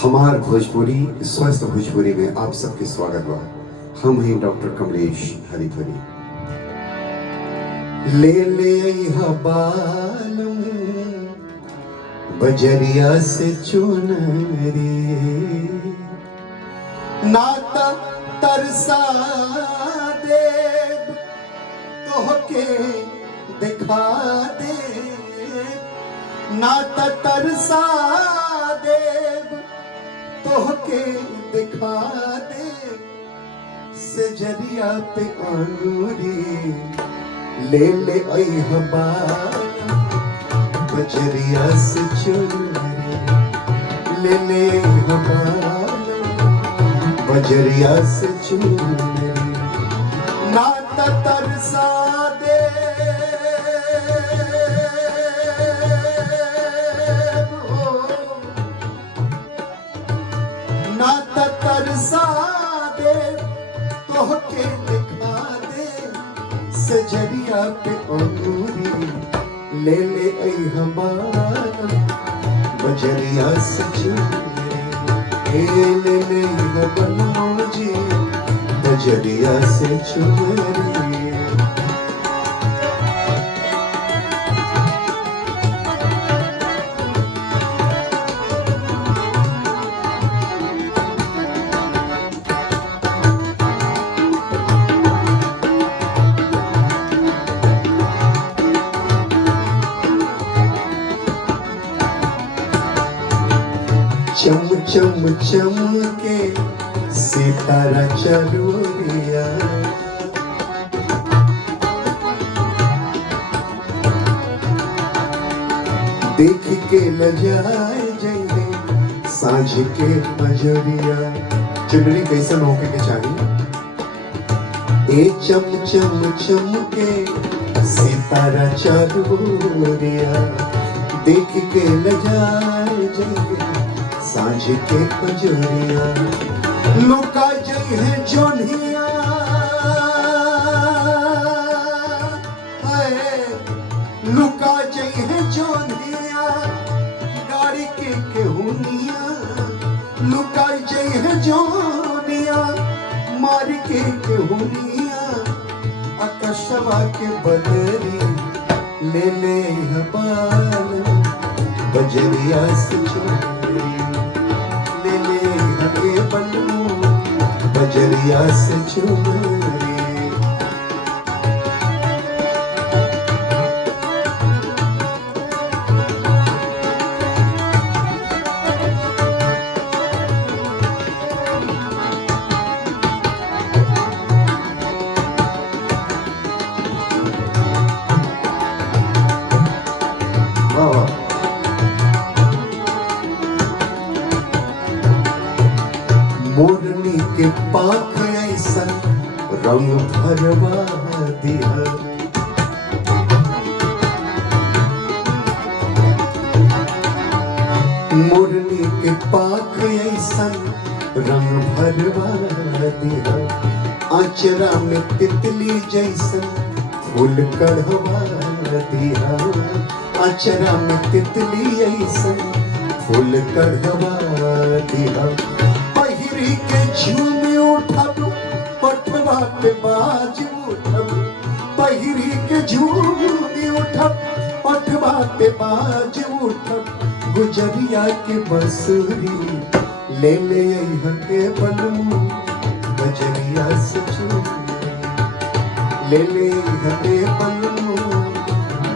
हमार भोजपुरी स्वस्थ भोजपुरी में आप सबके स्वागत बा। हम हैं डॉक्टर कमलेश हरिधरी। ले ले अइहा बालम बजरिया से चुनरी, नाता तरसा देव तोहके दिखा दे, नाता तरसा देव तोहके दिखा दे, सजरिया पे अंगूरी ले ले अइहा बालम बजरिया से चुनरी, ले ले अइहा बालम बजरिया से चुनरी, नाता तरसा दे नाता तरसा दे तोहके दिखा दे, सजरिया पे अंगूरी ले ले अइहा बालम बजरिया से चुनरी, ले ले अइहा बालम जी बजरिया से चुनरी। चम चम चम के सितारा चरोरिया, देख के लजाए जइले सांझ के मजरिया। चुनरी कैसन होके के चाहिए? ए चम चम चम के सितारा चरोरिया, देख के लजाए जइले सांझ के कजरिया, लुका जई है जोनिया लुका जई है जोनिया, गाड़ी के केहुनिया लुका जई है जोनिया, मार के केहुनिया, आकाशवा के बदरी ले ले अइहा बालम बजरिया से चुनरी, बजरिया से चुनरी। मोरनी के पाख ऐसा रंग भरवा दिया, मोरनी के पाख ऐसा रंग भरवा दिया, आचरा में तितली जैसन फूल कढ़वा दिया, आचरा में तितली ऐसन फूल कढ़वा दिया, के झूम उठब पठवा पे बाज उठब, पहिरी के झूम उठब पठवा पे बाज उठब, गुजरिया के बंसुरी ले ले अइहा के बलमू बजरिया से चुनरी, ले ले अइहा के बलमू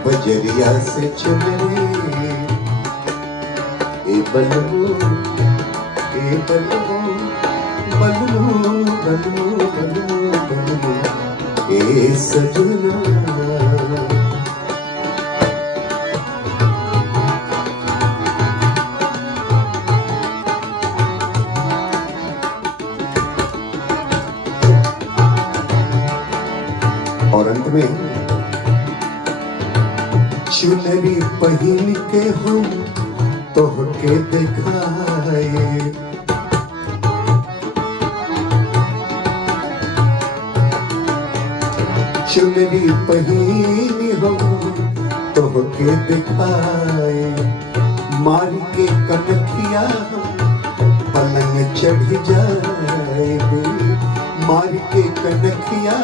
बजरिया से चुनरी, ए बलमू ए बलमू बलमू बलमू बलमू बलमू ए सजना। और अंत में चुनरी पहन के हम तोहके दिखाए, चुनरी पहनी हम तोहके दिखाए, मार के कनखिया हम चढ़ जाए मार के कनखिया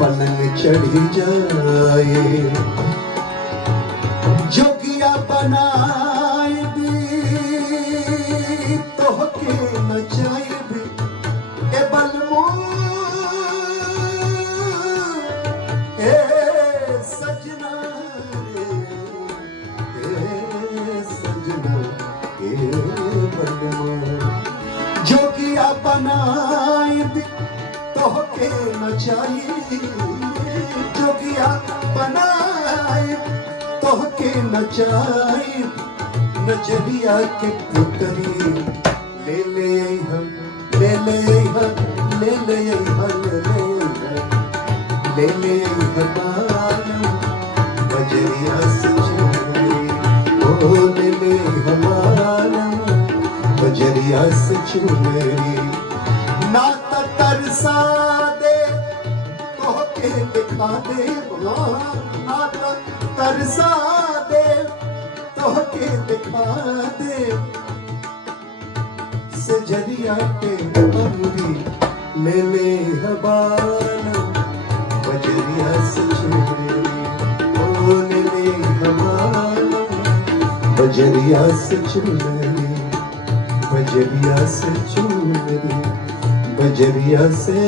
पलंग चढ़ जाए जोगिया बनाए भी तो के नचाए भी ए बलमो ए सजना ए सजना ए बलमो जोगिया बनाए भी तो के नचाए जोगिया बनाए तो के नचाए नजरिया के पुतरी ले ले हम ले ले हम ले ले हम ले ले हम बजरिया से चुनरी ओ ले ले हम बजरिया से चुनरी ना तरसा दे तो के दिखा दे ना तरसा दे तो के दिखा दे सजरिया पे अमरी ले ले हवाना बजरिया से चुनरी ओ ले ले हवाना बजरिया से चुनरी बजरिया से चुनरी बजरिया से